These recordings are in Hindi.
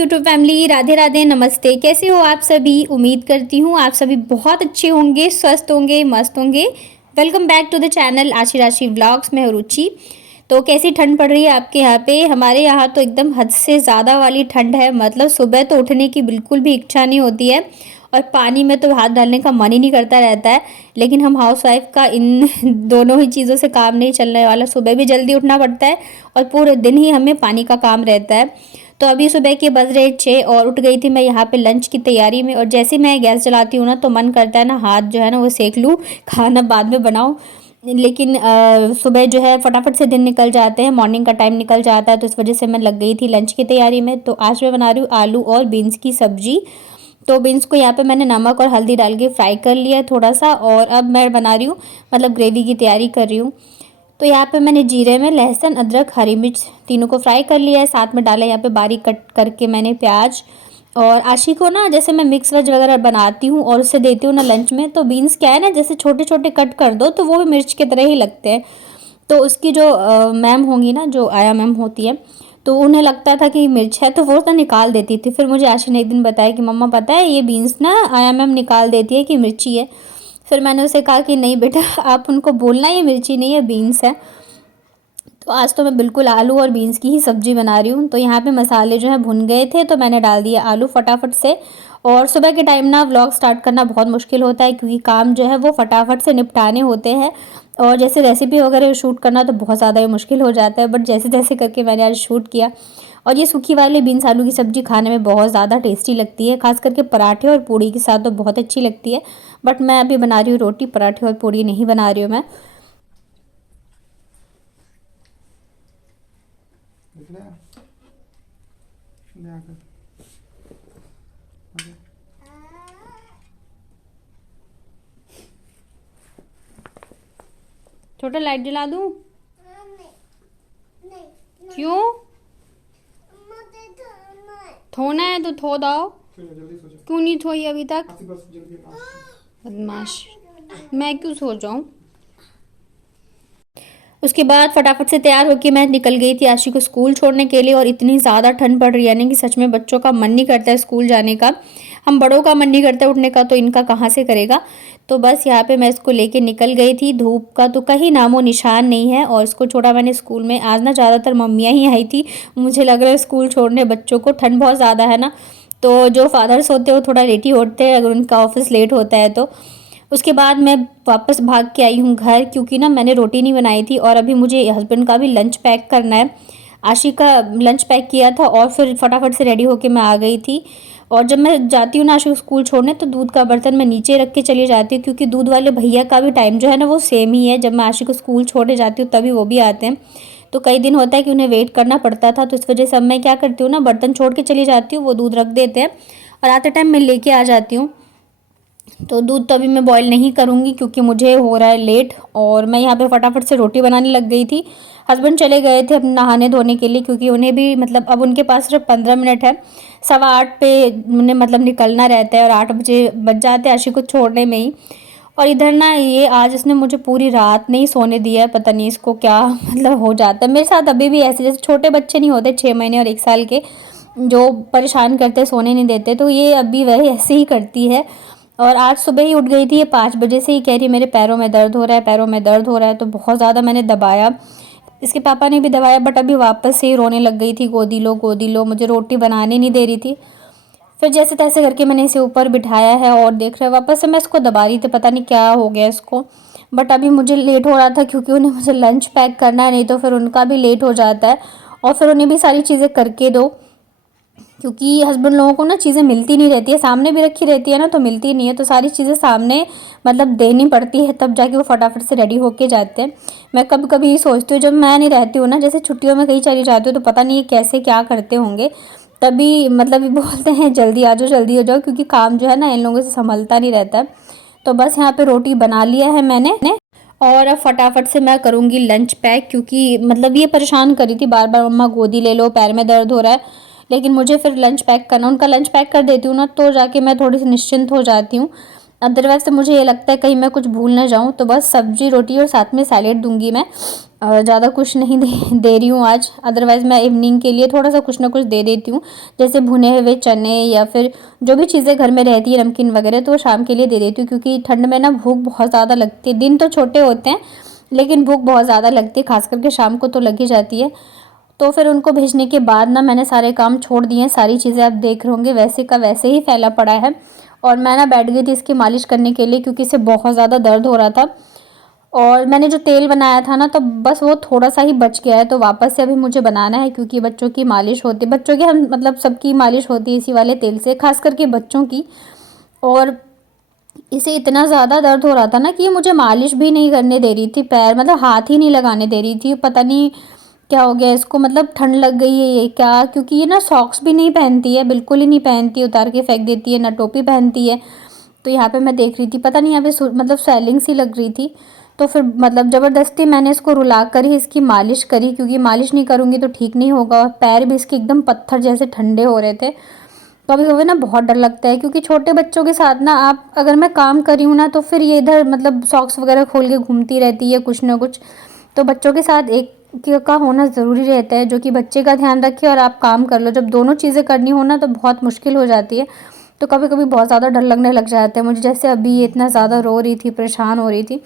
यूट्यूब फैमिली, राधे राधे, नमस्ते। कैसे हो आप सभी? उम्मीद करती हूँ आप सभी बहुत अच्छे होंगे, स्वस्थ होंगे, मस्त होंगे। Welcome back to the channel Aashi Rashi vlogs में रुचि। तो कैसी ठंड पड़ रही है आपके यहाँ पे? हमारे यहाँ तो एकदम हद से ज़्यादा वाली ठंड है। मतलब सुबह तो उठने की बिल्कुल भी इच्छा नहीं होती है और पानी में तो हाथ डालने का मन ही नहीं करता रहता है। लेकिन हम हाउसवाइफ का इन दोनों ही चीज़ों से काम नहीं चलने वाला। सुबह भी जल्दी उठना पड़ता है और पूरे दिन ही हमें पानी का काम रहता है। तो अभी सुबह के बज रहे 6 और उठ गई थी मैं यहाँ पे लंच की तैयारी में। और जैसे मैं गैस जलाती हूँ ना तो मन करता है ना हाथ जो है ना वो सेक लूँ, खाना बाद में बनाऊँ। लेकिन सुबह जो है फटाफट से दिन निकल जाते हैं, मॉर्निंग का टाइम निकल जाता है, तो इस वजह से मैं लग गई थी लंच की तैयारी में। तो आज मैं बना रही हूँ आलू और बीन्स की सब्जी। तो बीन्स को यहाँ पे मैंने नमक और हल्दी डाल के फ्राई कर लिया है थोड़ा सा, और अब मैं बना रही हूँ मतलब ग्रेवी की तैयारी कर रही हूँ। तो यहाँ पे मैंने जीरे में लहसुन, अदरक, हरी मिर्च तीनों को फ्राई कर लिया है। साथ में डाला यहाँ पे बारीक कट करके मैंने प्याज। और आशी को ना जैसे मैं मिक्स वेज वगैरह बनाती हूँ और उसे देती हूँ ना लंच में, तो बीन्स क्या है ना जैसे छोटे छोटे कट कर दो तो वो भी मिर्च की तरह ही लगते हैं। तो उसकी जो मैम होंगी ना, जो आया मैम होती है, तो उन्हें लगता था कि मिर्च है तो वो तो निकाल देती थी। फिर मुझे आशी ने एक दिन बताया कि मम्मा पता है ये बीन्स ना आया मैम निकाल देती है कि मिर्ची है। फिर मैंने उसे कहा कि नहीं बेटा, आप उनको बोलना ये मिर्ची नहीं है, बीन्स है। तो आज तो मैं बिल्कुल आलू और बीन्स की ही सब्ज़ी बना रही हूँ। तो यहाँ पे मसाले जो है भुन गए थे तो मैंने डाल दिया आलू फटाफट से। और सुबह के टाइम ना व्लॉग स्टार्ट करना बहुत मुश्किल होता है क्योंकि काम जो है वो फटाफट से निपटाने होते हैं। और जैसे रेसिपी वगैरह शूट करना तो बहुत ज़्यादा ही मुश्किल हो जाता है, बट जैसे तैसे करके मैंने आज शूट किया। और ये सूखी वाली बीन्स आलू की सब्ज़ी खाने में बहुत ज़्यादा टेस्टी लगती है, खास करके पराठे और पूड़ी के साथ तो बहुत अच्छी लगती है। बट मैं अभी बना रही हूँ रोटी, पराठे और पूड़ी नहीं बना रही हूँ मैं। छोटा लाइट जला दूं? क्यों? थोना है तो थो दो। क्यों नहीं थोई अभी तक? बदमाश, मैं क्यों सो जाऊं? उसके बाद फटाफट से तैयार होकर मैं निकल गई थी आशी को स्कूल छोड़ने के लिए। और इतनी ज़्यादा ठंड पड़ रही है ना कि सच में बच्चों का मन नहीं करता है स्कूल जाने का। हम बड़ों का मन नहीं करता उठने का, तो इनका कहाँ से करेगा। तो बस यहाँ पे मैं इसको लेके निकल गई थी। धूप का तो कहीं नामो निशान नहीं है। और इसको छोड़ा मैंने स्कूल में। आज ना ज़्यादातर मम्मियाँ ही आई थी, मुझे लग रहा है स्कूल छोड़ने बच्चों को। ठंड बहुत ज़्यादा है ना, तो जो फादर्स होते हैं वो थोड़ा लेट ही उठते हैं अगर उनका ऑफिस लेट होता है तो। उसके बाद मैं वापस भाग के आई हूँ घर, क्योंकि ना मैंने रोटी नहीं बनाई थी और अभी मुझे हस्बैंड का भी लंच पैक करना है। आशी का लंच पैक किया था और फिर फटाफट से रेडी होके मैं आ गई थी। और जब मैं जाती हूँ ना आशी को स्कूल छोड़ने, तो दूध का बर्तन मैं नीचे रख के चली जाती हूँ, क्योंकि दूध वाले भैया का भी टाइम जो है ना वो सेम ही है। जब मैं आशी को स्कूल छोड़ने जाती हूँ तभी वो भी आते हैं। तो कई दिन होता है कि उन्हें वेट करना पड़ता था, तो इस वजह से अब मैं क्या करती हूँ ना, बर्तन छोड़ के चली जाती हूँ, वो दूध रख देते हैं और आते टाइम मैं लेके आ जाती हूँ। तो दूध तो अभी मैं बॉईल नहीं करूँगी क्योंकि मुझे हो रहा है लेट। और मैं यहाँ पे फटाफट से रोटी बनाने लग गई थी। हस्बैंड चले गए थे अपने नहाने धोने के लिए, क्योंकि उन्हें भी मतलब अब उनके पास सिर्फ 15 मिनट है। 7:15 पे उन्हें मतलब निकलना रहता है और 8 बजे बज जाते हैं आशी को छोड़ने में ही। और इधर ना ये आज इसने मुझे पूरी रात नहीं सोने दिया है, पता नहीं इसको क्या मतलब हो जाता है। मेरे साथ अभी भी ऐसे जैसे छोटे बच्चे नहीं होते 6 महीने और 1 साल के, जो परेशान करते सोने नहीं देते, तो ये अभी वही ऐसे ही करती है। और आज सुबह ही उठ गई थी ये 5 बजे से ही, कह रही मेरे पैरों में दर्द हो रहा है, पैरों में दर्द हो रहा है। तो बहुत ज़्यादा मैंने दबाया, इसके पापा ने भी दबाया, बट अभी वापस से ही रोने लग गई थी, गोदी लो। मुझे रोटी बनाने नहीं दे रही थी। फिर जैसे तैसे करके मैंने इसे ऊपर बिठाया है और देख रहे वापस से मैं इसको दबा रही थी, पता नहीं क्या हो गया इसको। बट अभी मुझे लेट हो रहा था क्योंकि उन्हें मुझे लंच पैक करना है, नहीं तो फिर उनका भी लेट हो जाता है। और फिर उन्हें भी सारी चीज़ें करके दो, क्योंकि हस्बैंड लोगों को ना चीज़ें मिलती नहीं रहती है, सामने भी रखी रहती है ना तो मिलती नहीं है। तो सारी चीज़ें सामने मतलब देनी पड़ती है, तब जाके वो फटाफट से रेडी होके जाते हैं। मैं कभी कभी सोचती हूँ जब मैं नहीं रहती हूँ ना, जैसे छुट्टियों में कहीं चली जाती हूँ, तो पता नहीं ये कैसे क्या करते होंगे। तभी मतलब ये बोलते हैं जल्दी आ जाओ जल्दी आ जाओ, क्योंकि काम जो है ना इन लोगों से संभलता नहीं रहता है। तो बस यहाँ पे रोटी बना लिया है मैंने, और अब फटाफट से मैं करूँगी लंच पैक, क्योंकि मतलब ये परेशान करी थी बार बार, मम्मा गोदी ले लो, पैर में दर्द हो रहा है। लेकिन मुझे फिर लंच पैक करना, उनका लंच पैक कर देती हूँ ना तो जाके मैं थोड़ी सी निश्चिंत हो जाती हूँ। अदरवाइज़ तो मुझे ये लगता है कहीं मैं कुछ भूल ना जाऊँ, तो बस सब्जी रोटी और साथ में सैलेड दूंगी मैं। ज़्यादा कुछ नहीं दे रही हूँ आज। अदरवाइज़ मैं इवनिंग के लिए थोड़ा सा कुछ ना कुछ दे देती हूँ, जैसे भुने हुए चने या फिर जो भी चीज़ें घर में रहती है नमकीन वगैरह, तो वो शाम के लिए दे देती हूँ, क्योंकि ठंड में ना भूख बहुत ज़्यादा लगती है। दिन तो छोटे होते हैं लेकिन भूख बहुत ज़्यादा लगती है, खास करके शाम को तो लग ही जाती है। तो फिर उनको भेजने के बाद ना मैंने सारे काम छोड़ दिए हैं। सारी चीज़ें आप देख रहे होंगे वैसे का वैसे ही फैला पड़ा है। और मैं ना बैठ गई थी इसकी मालिश करने के लिए, क्योंकि इसे बहुत ज़्यादा दर्द हो रहा था। और मैंने जो तेल बनाया था ना, तो बस वो थोड़ा सा ही बच गया है, तो वापस से अभी मुझे बनाना है, क्योंकि बच्चों की मालिश होती है, बच्चों की हम मतलब सबकी मालिश होती है इसी वाले तेल से, खास करके बच्चों की। और इसे इतना ज़्यादा दर्द हो रहा था ना कि ये मुझे मालिश भी नहीं करने दे रही थी, पैर मतलब हाथ ही नहीं लगाने दे रही थी। पता नहीं क्या हो गया इसको, मतलब ठंड लग गई है ये क्या, क्योंकि ये ना सॉक्स भी नहीं पहनती है, बिल्कुल ही नहीं पहनती, उतार के फेंक देती है, ना टोपी पहनती है। तो यहाँ पे मैं देख रही थी, पता नहीं यहाँ पे मतलब स्वेलिंग सी लग रही थी। तो फिर मतलब ज़बरदस्ती मैंने इसको रुला कर ही इसकी मालिश करी, क्योंकि मालिश नहीं करूँगी तो ठीक नहीं होगा। और पैर भी इसके एकदम पत्थर जैसे ठंडे हो रहे थे। कभी कभी ना बहुत डर लगता है, क्योंकि छोटे बच्चों के साथ ना आप अगर मैं काम कर रही हूँ ना, तो फिर ये इधर मतलब सॉक्स वगैरह खोल के घूमती रहती है कुछ ना कुछ। तो बच्चों के साथ एक का होना ज़रूरी रहता है, जो कि बच्चे का ध्यान रखे और आप काम कर लो। जब दोनों चीज़ें करनी हो ना, तो बहुत मुश्किल हो जाती है। तो कभी कभी बहुत ज़्यादा डर लगने लग जाता है मुझे, जैसे अभी ये इतना ज़्यादा रो रही थी, परेशान हो रही थी,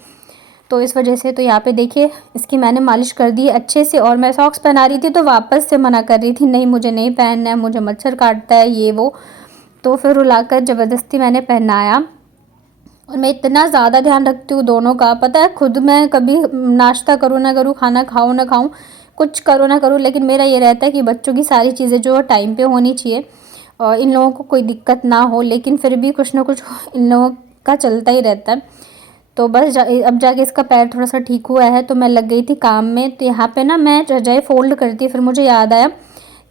तो इस वजह से। तो यहाँ पे देखिए इसकी मैंने मालिश कर दी अच्छे से। और मैं सॉक्स पहना रही थी तो वापस से मना कर रही थी, नहीं मुझे नहीं पहनना है, मुझे मच्छर काटता है ये वो। तो फिर रुलाकर ज़बरदस्ती मैंने पहनाया। और मैं इतना ज़्यादा ध्यान रखती हूँ दोनों का, पता है खुद मैं कभी नाश्ता करूँ ना करूँ, खाना खाऊँ ना खाऊँ, कुछ करूँ ना करूँ, लेकिन मेरा ये रहता है कि बच्चों की सारी चीज़ें जो टाइम पे होनी चाहिए और इन लोगों को कोई दिक्कत ना हो। लेकिन फिर भी कुछ ना कुछ इन लोगों का चलता ही रहता है। तो बस अब जाके इसका पैर थोड़ा सा ठीक हुआ है, तो मैं लग गई थी काम में। तो यहाँ पे ना मैं रजाई फ़ोल्ड करती, फिर मुझे याद आया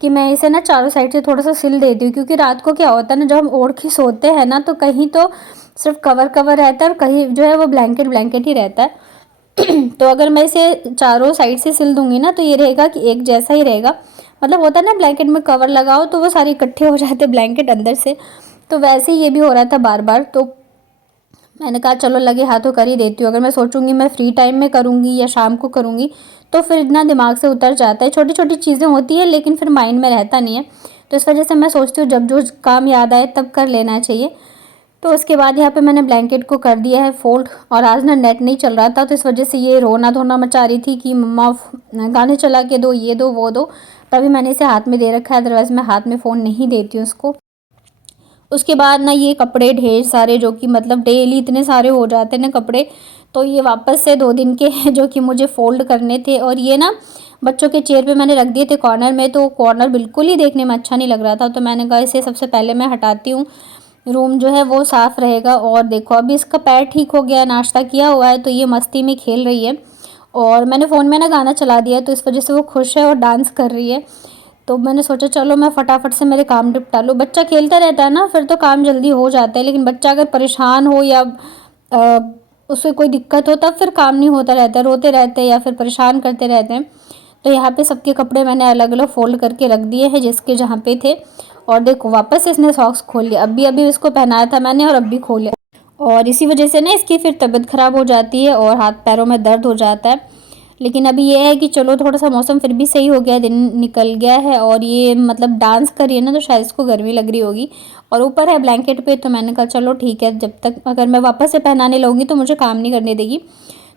कि मैं इसे ना चारों साइड से थोड़ा सा सिल देती हूँ, क्योंकि रात को क्या होता है ना, जब हम ओढ़ के सोते हैं ना, तो कहीं तो सिर्फ कवर कवर रहता है और कहीं जो है वो ब्लैंकेट ब्लैंकेट ही रहता है। तो अगर मैं इसे चारों साइड से सिल दूंगी ना, तो ये रहेगा कि एक जैसा ही रहेगा। मतलब होता है ना ब्लैंकेट में कवर लगाओ तो वो सारे इकट्ठे हो जाते ब्लैंकेट अंदर से, तो वैसे ही ये भी हो रहा था बार बार। तो मैंने कहा चलो लगे हाथों कर ही देती हूँ। अगर मैं सोचूंगी मैं फ्री टाइम में करूँगी या शाम को करूँगी, तो फिर इतना दिमाग से उतर जाता है। छोटी छोटी चीज़ें होती है लेकिन फिर माइंड में रहता नहीं है। तो इस वजह से मैं सोचती हूँ जब जो काम याद आए तब कर लेना चाहिए। तो उसके बाद यहाँ पे मैंने ब्लैंकेट को कर दिया है फोल्ड। और आज ना नेट नहीं चल रहा था, तो इस वजह से ये रोना धोना मचा रही थी कि मम्मा गाने चला के दो, ये दो वो दो। तभी मैंने इसे हाथ में दे रखा है, अदरवाइज़ मैं हाथ में फ़ोन नहीं देती हूँ उसको। उसके बाद ना ये कपड़े ढेर सारे, जो कि मतलब डेली इतने सारे हो जाते हैं ना कपड़े, तो ये वापस से 2 दिन के हैं जो कि मुझे फ़ोल्ड करने थे। और ये ना बच्चों के चेयर पे मैंने रख दिए थे कॉर्नर में, तो कॉर्नर बिल्कुल ही देखने में अच्छा नहीं लग रहा था। तो मैंने कहा इसे सबसे पहले मैं हटाती हूँ, रूम जो है वो साफ़ रहेगा। और देखो अभी इसका पैर ठीक हो गया, नाश्ता किया हुआ है, तो ये मस्ती में खेल रही है। और मैंने फ़ोन में ना गाना चला दिया, तो इस वजह से वो खुश है और डांस कर रही है। तो मैंने सोचा चलो मैं फटाफट से मेरे काम निपटा लूँ। बच्चा खेलता रहता है ना, फिर तो काम जल्दी हो जाता है, लेकिन बच्चा अगर परेशान हो या उसे कोई दिक्कत हो, तब फिर काम नहीं होता रहता है, रोते रहते हैं या फिर परेशान करते रहते हैं। तो यहाँ पे सबके कपड़े मैंने अलग अलग फ़ोल्ड करके रख दिए हैं, जिसके जहाँ पे थे। और देखो वापस से इसने सॉक्स खोल लिया, अभी अभी इसको पहनाया था मैंने और अभी खोल लिया। और इसी वजह से ना इसकी फिर तबीयत ख़राब हो जाती है और हाथ पैरों में दर्द हो जाता है। लेकिन अभी ये है कि चलो थोड़ा सा मौसम फिर भी सही हो गया, दिन निकल गया है। और ये मतलब डांस करी है ना, तो शायद इसको गर्मी लग रही होगी। और ऊपर है ब्लैंकेट पे, तो मैंने कहा चलो ठीक है, जब तक अगर मैं वापस से पहनाने लगूँगी तो मुझे काम नहीं करने देगी।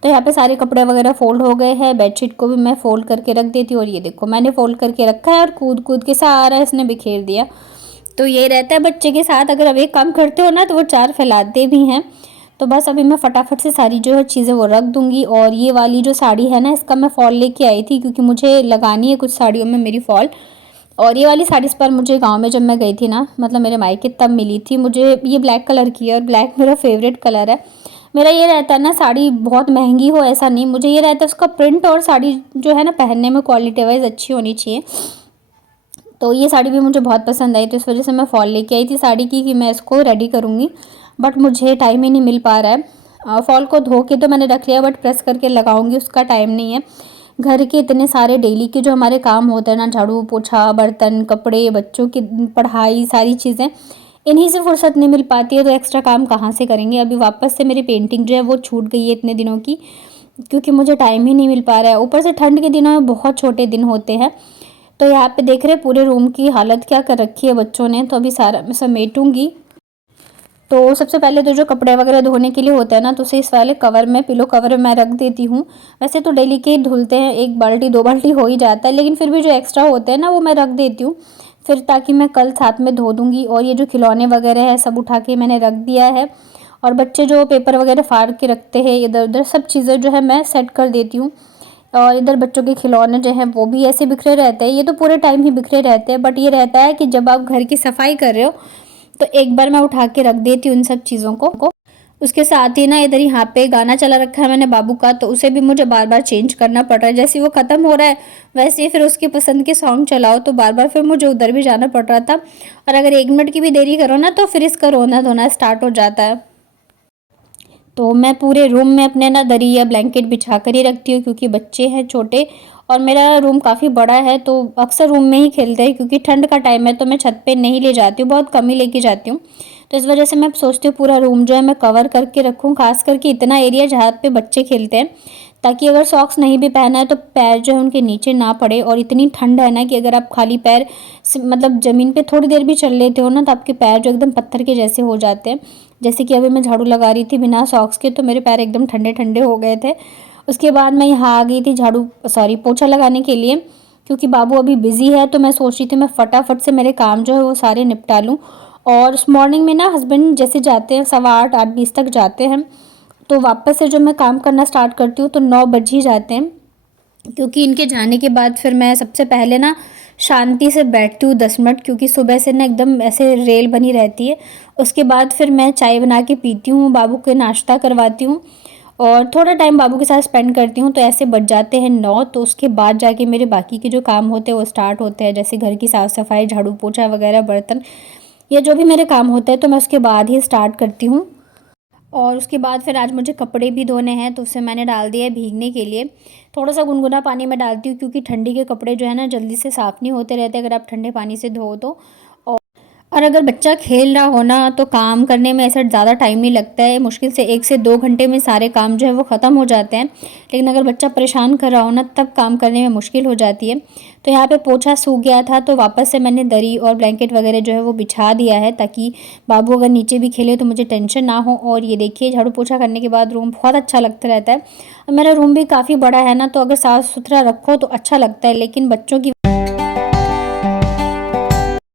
तो यहाँ पे सारे कपड़े वगैरह फ़ोल्ड हो गए हैं, बेडशीट को भी मैं फ़ोल्ड करके रख देती हूँ। और ये देखो मैंने फ़ोल्ड करके रखा है और कूद कूद के सारा इसने बिखेर दिया। तो ये रहता है बच्चे के साथ, अगर अब एक काम करते हो ना तो वो 4 फैलाते भी हैं। तो बस अभी मैं फटाफट से सारी जो है चीज़ें वो रख दूँगी। और ये वाली जो साड़ी है ना, इसका मैं फ़ॉल लेके आई थी, क्योंकि मुझे लगानी है कुछ साड़ियों में मेरी फ़ॉल। और ये वाली साड़ी इस पर मुझे गाँव में जब मैं गई थी ना, मतलब मेरे मायके, तब मिली थी मुझे। ये ब्लैक कलर की है और ब्लैक मेरा फेवरेट कलर है। मेरा ये रहता है ना साड़ी बहुत महंगी हो ऐसा नहीं, मुझे ये रहता है उसका प्रिंट और साड़ी जो है ना पहनने में क्वालिटी वाइज अच्छी होनी चाहिए। तो ये साड़ी भी मुझे बहुत पसंद आई, तो इस वजह से मैं फ़ॉल लेके आई थी साड़ी की कि मैं इसको रेडी करूँगी। बट मुझे टाइम ही नहीं मिल पा रहा है। फ़ॉल को धो के तो मैंने रख लिया, बट प्रेस करके लगाऊंगी उसका टाइम नहीं है। घर के इतने सारे डेली के जो हमारे काम होते हैं ना, झाड़ू पोछा बर्तन कपड़े बच्चों की पढ़ाई सारी चीज़ें, इन्हीं से फुर्सत नहीं मिल पाती है तो एक्स्ट्रा काम कहाँ से करेंगे। अभी वापस से मेरी पेंटिंग जो है वो छूट गई है इतने दिनों की, क्योंकि मुझे टाइम ही नहीं मिल पा रहा है। ऊपर से ठंड के दिनों में बहुत छोटे दिन होते हैं। तो यहाँ पे देख रहे हैं पूरे रूम की हालत क्या कर रखी है बच्चों ने। तो अभी सारा मैं समेटूंगी। तो सबसे पहले तो जो कपड़े वगैरह धोने के लिए होता है ना, तो उसे इस वाले कवर में, पिलो कवर में मैं रख देती हूँ। वैसे तो डेली के धुलते हैं, 1 बाल्टी 2 बाल्टी हो ही जाता है, लेकिन फिर भी जो एक्स्ट्रा होते हैं ना वो मैं रख देती हूँ, फिर ताकि मैं कल साथ में धो दूँगी। और ये जो खिलौने वगैरह है सब उठा के मैंने रख दिया है। और बच्चे जो पेपर वगैरह फाड़ के रखते हैं इधर उधर, सब चीज़ें जो है मैं सेट कर देती हूँ। और इधर बच्चों के खिलौने जो हैं वो भी ऐसे बिखरे रहते हैं, ये तो पूरे टाइम ही बिखरे रहते हैं, बट ये रहता है कि जब आप घर की सफाई कर रहे हो तो एक बार मैं उठा के रख देती हूँ उन सब चीज़ों को। उसके साथ ही ना इधर यहाँ पे गाना चला रखा है मैंने बाबू का, तो उसे भी मुझे बार बार चेंज करना पड़ रहा है। जैसे वो ख़त्म हो रहा है वैसे ही फिर उसकी पसंद के सॉन्ग चलाओ, तो बार बार फिर मुझे उधर भी जाना पड़ रहा था। और अगर 1 मिनट की भी देरी करो ना तो फिर इसका रोना धोना स्टार्ट हो जाता है। तो मैं पूरे रूम में अपने ना दरी या ब्लैंकेट बिछा कर ही रखती हूँ, क्योंकि बच्चे हैं छोटे और मेरा रूम काफ़ी बड़ा है, तो अक्सर रूम में ही खेलते हैं। क्योंकि ठंड का टाइम है तो मैं छत पे नहीं ले जाती हूँ, बहुत कम ही लेके जाती हूँ। तो इस वजह से मैं सोचती हूँ पूरा रूम जो है मैं कवर करके रखूँ, खास करके इतना एरिया जहाँ पे बच्चे खेलते हैं, ताकि अगर सॉक्स नहीं भी पहना है तो पैर जो है उनके नीचे ना पड़े। और इतनी ठंड है ना कि अगर आप खाली पैर मतलब ज़मीन पे थोड़ी देर भी चल लेते हो ना तो आपके पैर जो एकदम पत्थर के जैसे हो जाते हैं। जैसे कि अभी मैं झाड़ू लगा रही थी बिना सॉक्स के, तो मेरे पैर एकदम ठंडे ठंडे हो गए थे। उसके बाद मैं यहाँ आ गई थी पोछा लगाने के लिए, क्योंकि बाबू अभी बिज़ी है। तो मैं सोच रही थी मैं फटाफट से मेरे काम जो है वो सारे निपटा लूँ। और मॉर्निंग में ना हस्बैंड जैसे जाते हैं 8:15 8:20 तक जाते हैं, तो वापस से जब मैं काम करना स्टार्ट करती हूँ तो 9 बज ही जाते हैं। क्योंकि इनके जाने के बाद फिर मैं सबसे पहले ना शांति से बैठती हूँ 10 मिनट, क्योंकि सुबह से ना एकदम ऐसे रेल बनी रहती है। उसके बाद फिर मैं चाय बना के पीती हूँ, बाबू के नाश्ता करवाती हूँ और थोड़ा टाइम बाबू के साथ स्पेंड करती हूँ। तो ऐसे बज जाते हैं 9। तो उसके बाद जाके मेरे बाकी के जो काम होते हैं वो स्टार्ट होते हैं, जैसे घर की साफ़ सफाई, झाड़ू पोछा वगैरह, बर्तन, ये जो भी मेरे काम होते हैं तो मैं उसके बाद ही स्टार्ट करती हूँ। और उसके बाद फिर आज मुझे कपड़े भी धोने हैं, तो उसे मैंने डाल दिया है भीगने के लिए। थोड़ा सा गुनगुना पानी में डालती हूँ, क्योंकि ठंडी के कपड़े जो है ना जल्दी से साफ़ नहीं होते रहते अगर आप ठंडे पानी से धो तो। और अगर बच्चा खेल रहा हो ना तो काम करने में ऐसा ज़्यादा टाइम नहीं लगता है, मुश्किल से 1 से 2 घंटे में सारे काम जो है वो ख़त्म हो जाते हैं। लेकिन अगर बच्चा परेशान कर रहा हो ना तब काम करने में मुश्किल हो जाती है। तो यहाँ पे पोछा सूख गया था तो वापस से मैंने दरी और ब्लैंकेट वगैरह जो है वो बिछा दिया है, ताकि बाबू अगर नीचे भी खेले तो मुझे टेंशन ना हो। और ये देखिए झाड़ू पोछा करने के बाद रूम बहुत अच्छा लगता रहता है। और मेरा रूम भी काफ़ी बड़ा है ना, तो अगर साफ़ सुथरा रखो तो अच्छा लगता है, लेकिन बच्चों की